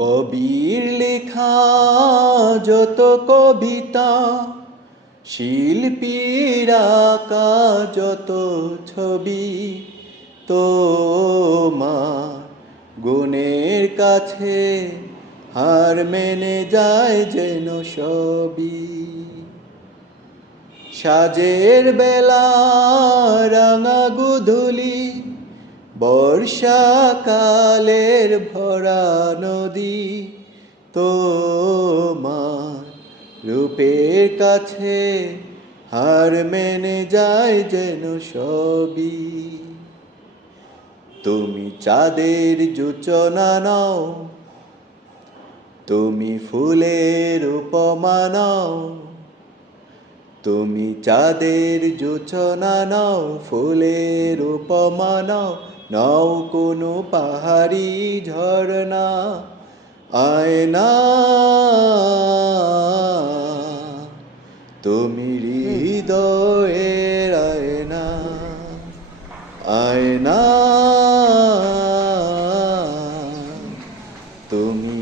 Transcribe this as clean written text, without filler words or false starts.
কবির লেখা যত কবিতা, শিল্পীর আঁকা যত ছবি, তোমার গুণের কাছে হার মেনে যায় যেন সবই। সাজের বেলা রাঙা গোধূলি, বর্ষাকালের ভরা নদী, তোমার রূপের কাছে হার মেনে যায় যেন সবই। তুমি চাঁদের সূচনা নাও, তুমি ফুলের উপমা নাও, তুমি চাঁদের সূচনা নাও, ফুলের উপমা নাও, নাও কোনো পাহাড়ি ঝরনা আয়না। তুমি হৃদয়ের আয়না, আয়না, তুমি